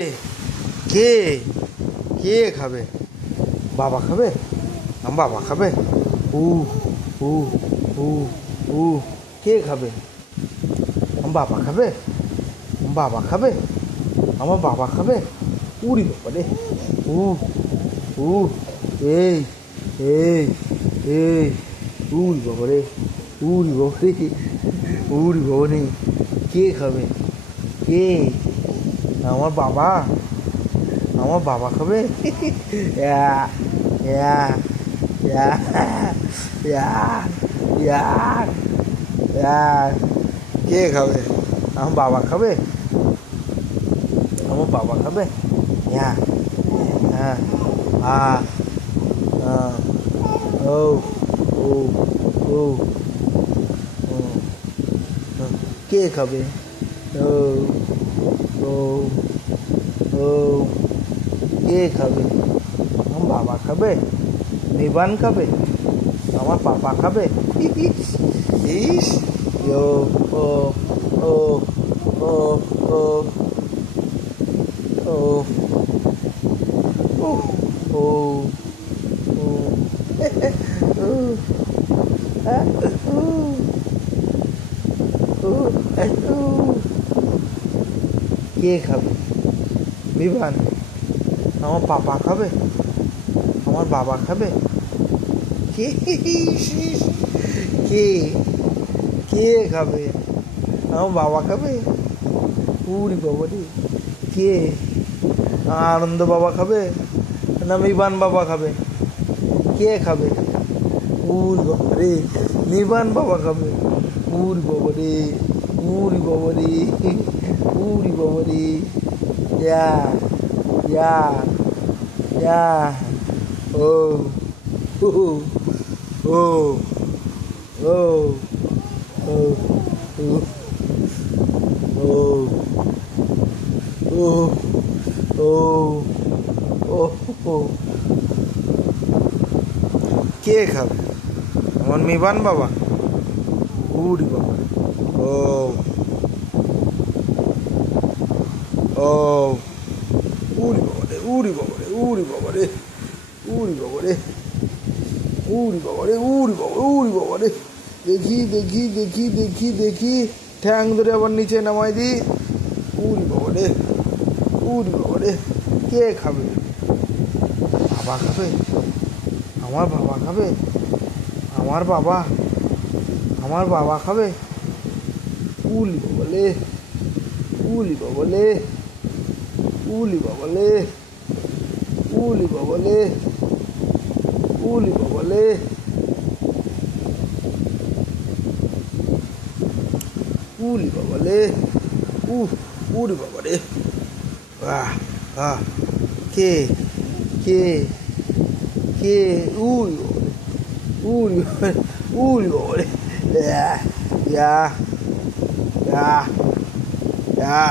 কে কে খাবে? বাবা খাবে? বাবা খাবে? উ উ উ উ কে খাবে? বাবা খাবে? বাবা খাবে? আমার বাবা খাবে? উড়ি বাবা রে! উ উ এই এই এই উড়ি বাবা রে! উড়ি বাবা রে! উড়ি বাবা রে! কে খাবে? কে? আমার বাবা? আমার বাবা খাবে? ইয়া ইয়া ইয়া ইয়া ইয়া ইয়া কে খাবে? আমার বাবা খাবে? আমার বাবা খাবে? ইয়া হ্যাঁ আ ও ও ও কে খাবে? ও ও ও কে খাবে? আমার বাবা খাবে? নিবান খাবে? আমার পাপা খাবে? ইস ও ও ও ও ও ও ও ও কে খাবে? বিভান? আমার পাপা খাবে? আমার বাবা খাবে? কে কে কে খাবে? আমার বাবা খাবে? উড়ি বাবা রে! কে? আনন্দ বাবা খাবে না মিবান বাবা খাবে? কে খাবে? উড়ি বাবা রে! নিবান বাবা খাবে? উড়ি বাবা রে! উড়ি বাবা রে! উড়ি বাবা রে! ইয়া ইয়া ইয়া ও ও ও ও ও ও ও ও ও ও কে খাবে? আমার মিবান বাবা? উড়ি বাবা! ও ও উড়ি বাবা রে! উড়ি বাবা রে! উড়ি বাবা রে! উড়ি বাবা রে! উড়ি বাবা রে! উড়ি বাবা! উড়ি বাবা রে! দেখি দেখি দেখি দেখি দেখি ঠ্যাং ধরে আবার নিচে নামাই দি। উড়ি বাবা রে! উড়ি বাবা রে! কে খাবে? বাবা খাবে? আমার বাবা খাবে? আমার বাবা? আমার বাবা খাবে? উলি বাবা লে! উলি বাবা লে! উলি বাবা লে! উলি বাবা লে! উলি বাবা লে! উলি বাবা লে! উড়ি বাবা রে! আহ আহ কে কে কে? উড়ি বাবা রে! উড়ি বাবা রে! উড়ি বাবা রে! ইয়া ইয়া ইয়া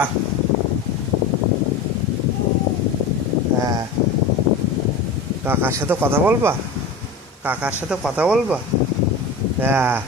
হ্যাঁ কাকার সাথে কথা বলবা? কাকার সাথে কথা বলবা? হ্যাঁ